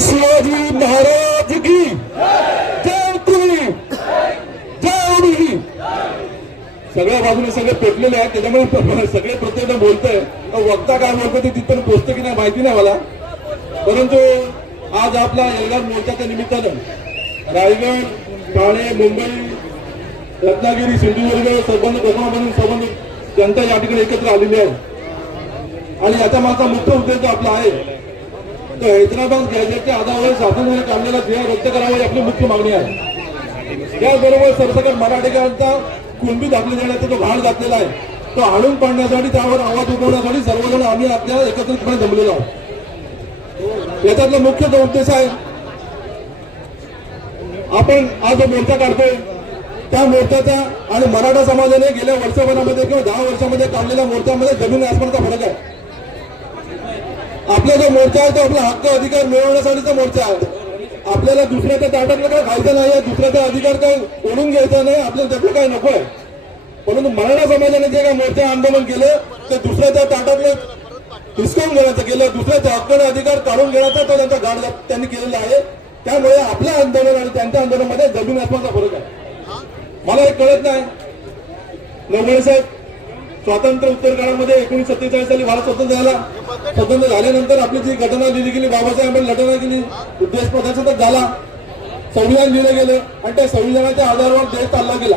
शिवाजी महाराज की। जय जय सगळ्या बाजूने सगळे पेटलेले आहेत त्याच्यामुळे सगळे प्रत्येक बोलतोय. वक्ता काय बोलतो ते तिथं पोहोचतं की नाही माहिती नाही मला. परंतु आज आपला एल्गार मोर्चाच्या निमित्तानं रायगड ठाणे मुंबई रत्नागिरी सिंधुदुर्ग संबंध कोकणामधून संबंधित जनता या ठिकाणी एकत्र आलेली आहे. आणि याचा माझा मुख्य उद्देश आपला आहे तर हैदराबाद गॅजेटच्या आधारावर शासनाने काढलेला जिहा रद्द करावा ही आपली मुख्य मागणी आहे. त्याचबरोबर सरसकट मराठीकरांचा कुणबी दाखले देण्याचा जो भाग घातलेला आहे तो आणून पाडण्यासाठी त्यावर आवाज उठवण्यासाठी सर्वजण आम्ही आपल्या एकत्रितपणे जमलेलो आहोत. याच्यातला मुख्य जो उद्देश आहे आपण आज जो मोर्चा काढतोय त्या मोर्चाचा आणि मराठा समाजाने गेल्या वर्षभरामध्ये किंवा दहा वर्षामध्ये काढलेल्या मोर्चामध्ये जमीन आसमानचा फरक आहे. आपला जो मोर्चा आहे तो आपला हक्क अधिकार मिळवण्यासाठीचा मोर्चा आहे. आपल्याला दुसऱ्याच्या ताटातलं काय खायचं नाही आहे दुसऱ्याचा अधिकार काय ओढून घ्यायचा नाही आपल्याला त्यातलं काय नको आहे? परंतु मराठा समाजाने जे काय मोर्चा आंदोलन केलं ते दुसऱ्याच्या ताटातलं हिसकावून घेण्याचं केलं दुसऱ्याचा हक्क आणि अधिकार काढून घेण्याचा तो त्यांचा गाड त्यांनी केलेला आहे. त्यामुळे आपल्या आंदोलन आणि त्यांच्या आंदोलनामध्ये जमीन आसमानचा फरक आहे. मला एक कळत नाही. नवगणे साहेब स्वातंत्र्य उत्तर काळामध्ये एकोणीस सत्तेचाळीस साली भारत स्वतंत्र झाला. स्वतंत्र झाल्यानंतर आपली जी घटना लिहिली गेली बाबासाहेबांनी घटना केली उद्देश तर झाला. संविधान लिहिलं गेलं आणि त्या संविधानाच्या आधारावर देश चालला गेला.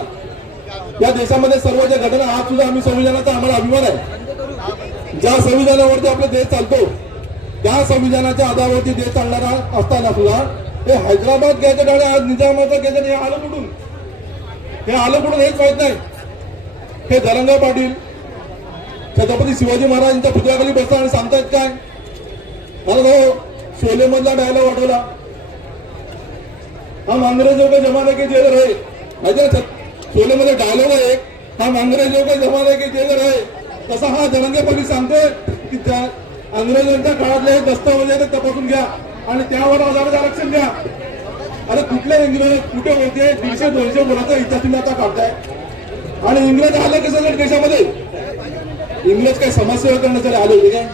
या देशामध्ये सर्व ज्या घटना आज सुद्धा आम्ही संविधानाचा आम्हाला अभिमान आहे. ज्या संविधानावरती आपला देश चालतो त्या संविधानाच्या आधारावरती देश चालणारा असताना सुद्धा हे हैदराबाद गॅजेट आणि आज निजामाचा गॅजेट हे आलं कुठून? हे आलं कुठून हेच माहीत नाही. हे धरंगा पाटील छत्रपती शिवाजी महाराजांच्या पुतळ्याखाली बसता आणि सांगतायत काय? मला तो शोले मधला डायलॉग आठवला. हम अंग्रेजों के जमाने के जेल रहे. माहिती शोले मध्ये डायलॉग आहे एक. हम अंग्रेजों के जमाने के जेल रहे. तसा हा धनंगे पाटील सांगतोय की त्या अंग्रेजांच्या काळातले हे दस्तावेज आहेत तपासून घ्या. आणि त्यावर आधारित आरक्षण द्या. अरे कुठले इंग्रज कुठे होते? दीडशे दोनशे मुलाचा इतिहास तुम्ही आता काढताय. आणि इंग्रज आले कशासाठी देशामध्ये? इंग्रज काय समाजसेवा करण्यासाठी आले होते काय?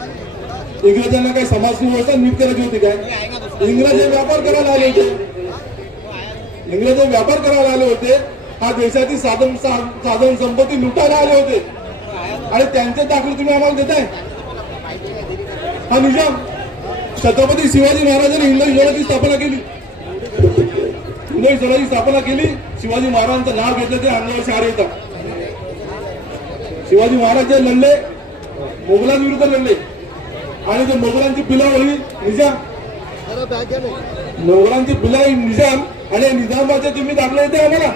इंग्रजांना काय समाज सुव्यवस्था नीट करायची होती काय? इंग्रज हे व्यापार करायला आले होते. इंग्रज हे व्यापार करायला आले होते. हा देशाची साधन साधन संपत्ती लुटायला आले होते. आणि त्यांचे दाखले तुम्ही आम्हाला देताय? हा निजाम. छत्रपती शिवाजी महाराजांनी हिंदवी जोडाची स्थापना केली. हिंदवी जोडाची स्थापना केली. शिवाजी महाराजांचं नाव घेतलं ते अंगावर शहर येतात. शिवाजी महाराज जे लढले मोगलांविरुद्ध लढले. आणि जे मोगलांची पिला होई निजाम. मोगलांची पिला निजाम. आणि निजामाचे तुम्ही दाखले येते आम्हाला.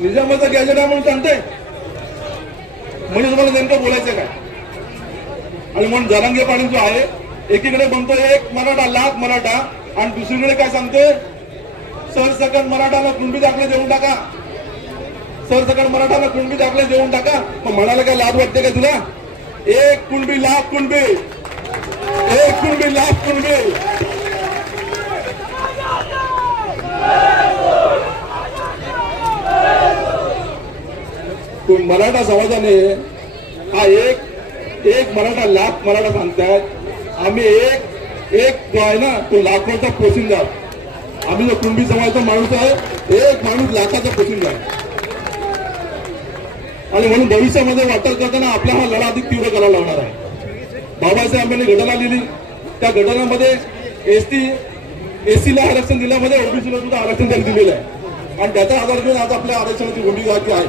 निजामाचा गॅजेट आहे म्हणून सांगताय. म्हणजे तुम्हाला नेमकं बोलायचं काय? आणि म्हणून जरांगे पाणी जो आहे एकीकडे म्हणतो एक मराठा लाख मराठा. आणि दुसरीकडे काय सांगतोय? सरसकट मराठाला कुंडी दाखले देऊन टाका. सरसकट मराठाला कुणबी दाखले देऊन टाका. मग म्हणाला काय लाभ वाटते का तुला? एक कुणबी लाख कुणबी. एक कुणबी लाख कुणबी. तो मराठा समाजाने हा एक एक मराठा लाख मराठा सांगतायत. आम्ही एक एक जो आहे ना तो लाखोचा पोशिंदा. आम्ही जो कुणबी समाजाचा माणूस आहे एक माणूस लाखाचा पोशिंदा आहे. आणि म्हणून भविष्यामध्ये वाटप करताना आपला हा लढा अधिक तीव्र करावा लागणार आहे. बाबासाहेब आंबेडकर घटना लिहिली त्या घटनामध्ये एसटी एसीला आरक्षण दिल्यामध्ये ओबीसीला सुद्धा आरक्षण त्यांनी दिलेलं आहे. आणि त्याचा आधार घेऊन आज आपल्या आरक्षणाची भूमिका आहे.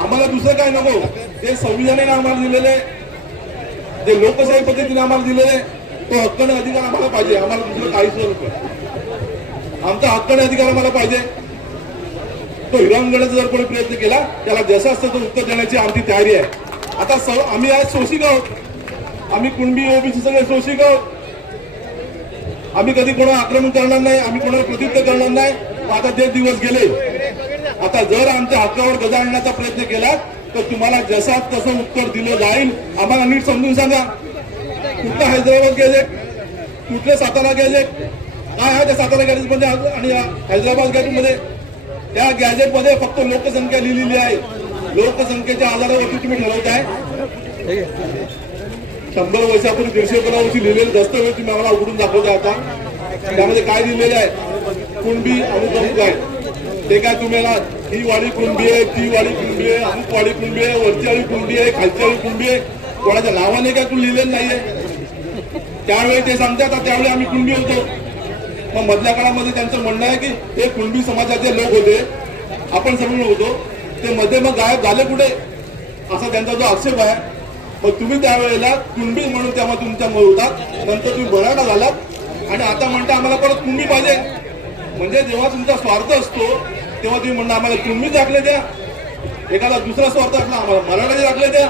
आम्हाला दुसरं काय नको? ते संविधानाने आम्हाला दिलेले जे लोकशाही पद्धतीने आम्हाला दिलेले तो हक्क आणि अधिकार आम्हाला पाहिजे. आम्हाला दुसरं काहीच नको आमचा हक्क आणि अधिकार आम्हाला पाहिजे. तो हिरामगडाचा जर कोणी प्रयत्न केला त्याला जसं असतं तो उत्तर देण्याची आमची तयारी आहे. आता स- आम्ही आज शोषिक आहोत. आम्ही कुणबी ओबीसी सगळे शोषिक आहोत. आम्ही कधी कोणाला आक्रमण करणार नाही आम्ही कोणाला प्रत्युत्तर करणार नाही. आता ते दिवस गेले आता जर आमच्या हक्कावर गजा आणण्याचा प्रयत्न केला तर तुम्हाला जसा तसं उत्तर दिलं जाईल. आम्हाला नीट समजून सांगा. कुठला हैदराबाद गॅजेट कुठले सातारा गॅजेट काय आहे त्या सातारा गॅजेटमध्ये आणि हैदराबाद गॅजेटमध्ये त्या गॅजेटमध्ये फक्त लोकसंख्या लिहिलेली आहे. लोकसंख्येच्या आधारावरती तुम्ही ठरवताय. शंभर वर्षापूर्वी दीडशे वर्षी लिहिलेले दस्तऐवज तुम्ही आम्हाला उघडून दाखवता आता. त्यामध्ये काय लिहिलेलं आहे? कुणबी अनुप्रमुख आहे ते काय तुम्हाला ही वाडी कुणबी आहे ती वाडी कुणबी आहे अमुक वाडी कुणबी आहे वरची वाडी कुणबी आहे खालची वाडी कुणबी आहे? कोणाच्या नावाने काय तू लिहिलेलं नाहीये? त्यावेळी ते सांगतात त्यावेळी आम्ही कुणबी होतो. मग मधल्या काळामध्ये त्यांचं म्हणणं आहे की हे कुणबी समाजाचे लोक होते. आपण समजलो होतो. ते मध्ये मग गायब झाले कुठे? असा त्यांचा जो आक्षेप आहे. मग तुम्ही त्यावेळेला कुणबी म्हणून तेव्हा तुमच्या होतात. नंतर तुम्ही मराठा झालात. आणि आता म्हणता आम्हाला परत कुणबी पाहिजे. म्हणजे जेव्हा तुमचा स्वार्थ असतो तेव्हा तुम्ही म्हणणं आम्हाला कुणबी दाखले द्या. एखादा दुसरा स्वार्थ असला आम्हाला मराठाचे दाखले द्या.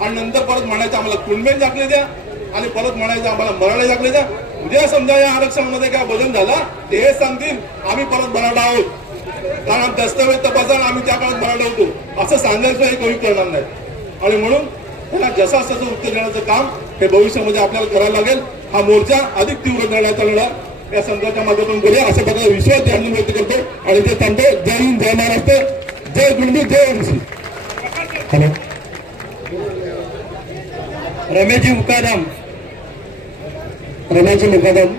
आणि नंतर परत म्हणायचं आम्हाला कुणबेन दाखले द्या. आणि परत म्हणायचं आम्हाला मराठा दाखले द्या. उद्या समजा या आरक्षणामध्ये काय बदल झाला ते हे सांगतील आम्ही परत मराठा आहोत. कारण दस्तावेज तपासा आम्ही त्या काळात मराठा होतो. असं सांगायचं हे कोणी करणार नाही. आणि म्हणून त्यांना जसा तसं उत्तर देण्याचं काम हे भविष्यामध्ये आपल्याला करायला लागेल. हा मोर्चा अधिक तीव्र करण्याचा लढा या संघाच्या माध्यमातून करूया अशा प्रकारे विश्वास त्यांनी व्यक्त करतो. आणि ते थांबतो. जय हिंद जय महाराष्ट्र. जय गुंडी जय ओबीसी. हॅलो. रमेशजी उकाराम प्रेमाचे निवेदन.